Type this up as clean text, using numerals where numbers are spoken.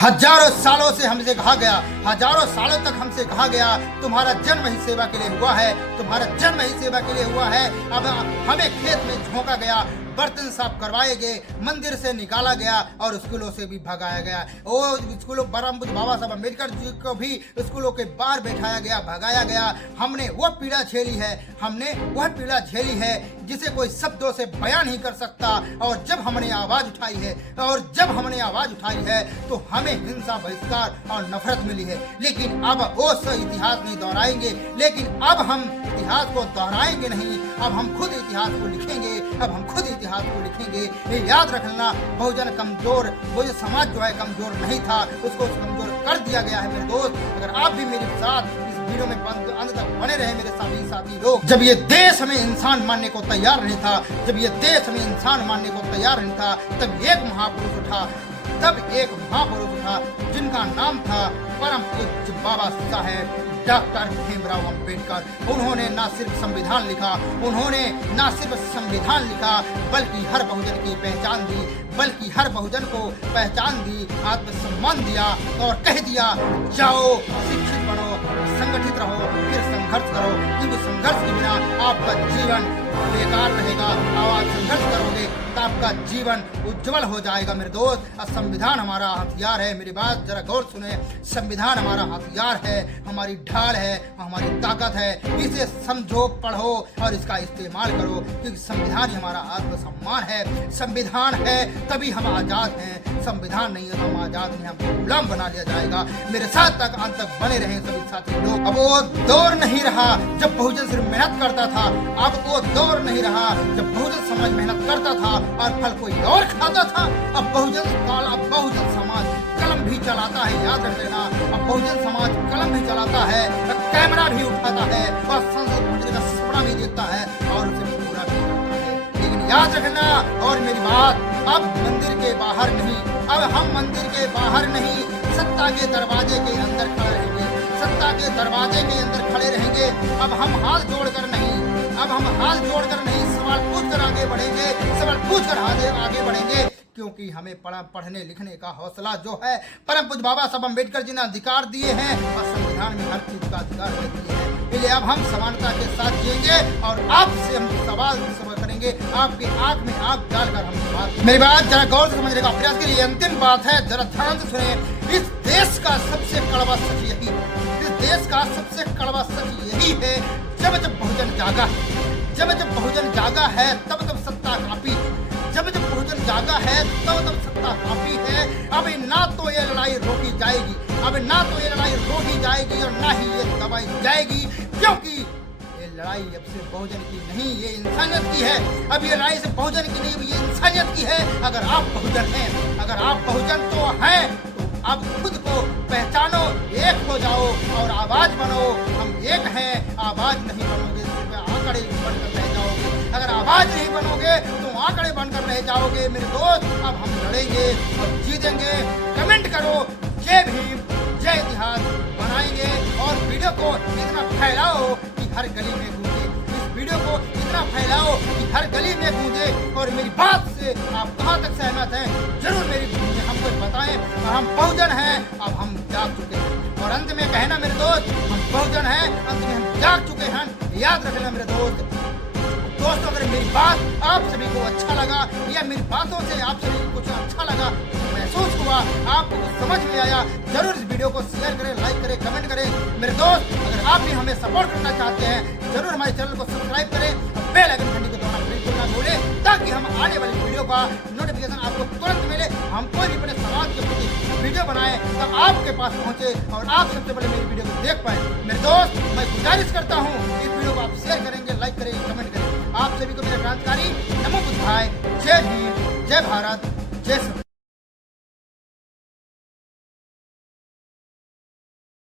हजारों सालों से हमसे कहा गया, हजारों सालों तक हमसे कहा गया, तुम्हारा जन्म ही सेवा के लिए हुआ है, तुम्हारा जन्म ही सेवा के लिए हुआ है। अब हमें खेत में झोंका गया, बर्तन साफ करवाए गए, मंदिर से निकाला गया और स्कूलों से भी भगाया गया। वो स्कूलों परम पूज्य बाबा साहब अम्बेडकर जी को भी स्कूलों के बाहर बैठाया गया, भगाया गया। हमने वो पीड़ा झेली है, हमने वह पीड़ा झेली है जिसे कोई शब्दों से बयान नहीं कर सकता। और जब हमने आवाज उठाई है, और जब हमने आवाज उठाई है तो हमें हिंसा, बहिष्कार और नफरत मिली है। लेकिन अब वो सब इतिहास नहीं दोहराएंगे, लेकिन अब हम इतिहास को दोहराएंगे नहीं, अब हम खुद इतिहास को लिखेंगे, अब हम खुद इतिहास को लिखेंगे। ये याद रखना, बहुजन कमजोर, बहुजन समाज जो है कमजोर नहीं था, उसको कमजोर कर दिया गया है। मेरे दोस्त, अगर आप भी मेरे साथ इस वीडियो में अंत तक बने रहे मेरे सभी साथी लोग। जब ये देश हमें इंसान मानने को तैयार नहीं था, जब ये देश हमें इंसान मानने को तैयार नहीं था, तब एक महापुरुष उठा, जिनका नाम था परम पूज्य बाबा साहेब डॉक्टर भीमराव अंबेडकर। उन्होंने न सिर्फ संविधान लिखा, उन्होंने न सिर्फ संविधान लिखा, बल्कि हर बहुजन की पहचान दी, बल्कि हर बहुजन को पहचान दी, आत्मसम्मान दिया और कह दिया, जाओ शिक्षित बनो, संगठित रहो, फिर संघर्ष करो, क्योंकि संघर्ष के बिना आपका जीवन बेकार रहेगा। आप संघर्ष करोगे तो आपका जीवन उज्जवल हो जाएगा। मेरे दोस्त, संविधान हमारा हथियार है। मेरी बात जरा गौर सुने, संविधान हमारा हथियार है, हमारी ढाल है, हमारी ताकत है। इसे समझो, पढ़ो और इसका इस्तेमाल करो, क्योंकि संविधान ही हमारा आत्मसम्मान है। संविधान है तभी हम आजाद हैं, संविधान नहीं है तो हम आजाद नहीं, हमको गुलाम बना लिया जाएगा। मेरे साथ तक अंत तक बने रहे सभी साथी लोग। अब वो दौर नहीं रहा जब बहुजन सिर्फ मेहनत करता था, अब वो दौर नहीं रहा जब बहुजन समाज मेहनत करता था और फल कोई और खाता था। अब बहुजन समाज कलम भी चलाता है, याद रख लेना। अब बहुजन समाज कलम भी चलाता है, कैमरा भी उठाता है और संसद पहुंचने का सपना भी देखता है और उसे पूरा भी करता है। लेकिन याद रखना, और मेरी बात, अब मंदिर के बाहर नहीं, अब हम मंदिर के बाहर नहीं, सत्ता के दरवाजे के अंदर खड़े रहेंगे, सत्ता के दरवाजे के अंदर खड़े रहेंगे। अब हम हाथ जोड़कर नहीं, अब हम हाथ जोड़कर नहीं, सवाल पूछकर आगे बढ़ेंगे, सवाल पूछकर आगे बढ़ेंगे, क्योंकि हमें पढ़ने लिखने का हौसला जो है परम पूज्य बाबा साहब अम्बेडकर जी ने अधिकार दिए हैं और संविधान में हर चीज का अधिकार दिए हैं। इसलिए अब हम समानता के साथ जिएंगे और आपसे हम सवाल करेंगे, आपकी आंख में आंख डालकर हम सवाल। मेरी बात जरा गौर से समझने का प्रयास करिए, अंतिम बात है, जरा ध्यान से सुने। इस देश का सबसे कड़वा सच यही, इस देश का सबसे कड़वा सच यही है, जब बहुजन जागा है, जब बहुजन जागा है तब सत्ता काफी, जब बहुजन जागा है तब सत्ता काफी है। अब ना तो ये लड़ाई रोकी जाएगी, अब ना तो ये लड़ाई रोकी जाएगी और ना ही ये दबाई जाएगी, क्योंकि ये लड़ाई अब से बहुजन की नहीं, ये इंसानियत की है। अब ये लड़ाई से बहुजन की नहीं, ये इंसानियत की है। अगर आप बहुजन हैं, अगर आप बहुजन तो हैं, तो अब खुद को पहचानो, एक हो जाओ और आवाज बनो। हम एक हैं, आवाज नहीं बनोगे, सिर्फ आंकड़े बनकर रह जाओगे। अगर आवाज नहीं बनोगे तो आंकड़े बनकर रह जाओगे। मेरे दोस्त, अब हम लड़ेंगे और जीतेंगे। कमेंट करो, जय भीम, जय इतिहास बनाएंगे और वीडियो को इतना फैलाओ कि हर गली में गूंजे, इस वीडियो को इतना फैलाओ कि हर गली में गूंजे। और मेरी बात से आप कहाँ तक सहमत हैं, जरूर हमको बताएं। और हम बहुजन हैं, अब हम जाग चुके हैं। और अंत में कहना मेरे दोस्त, हम बहुजन हैं, अंत में हम जाग चुके हैं। याद रखना मेरे दोस्तों, अगर मेरी बात आप सभी को अच्छा लगा या मेरी बातों से आप सभी को कुछ अच्छा लगा, महसूस हुआ, आपको कुछ समझ में आया, जरूर इस वीडियो को शेयर करें, लाइक करें, कमेंट करें। मेरे दोस्त, अगर आप भी हमें सपोर्ट करना चाहते हैं, जरूर हमारे चैनल को सब्सक्राइब करें और बेल आइकन घंटी को दबाना बिल्कुल ना भूलें, ताकि हम आने वाली वीडियो का नोटिफिकेशन आपको तुरंत मिले। हम कोई भी अपने समाज के प्रति वीडियो बनाए तो आपके पास पहुंचे और आप सबसे पहले मेरी वीडियो को देख पाए। मेरे दोस्त, मैं गुजारिश करता हूँ, इस वीडियो को आप शेयर करेंगे, लाइक करेंगे, कमेंट करेंगे। आप सभी को मेरा क्रांतिकारी नमो बुद्धाय, जय भीम, जय भारत, जय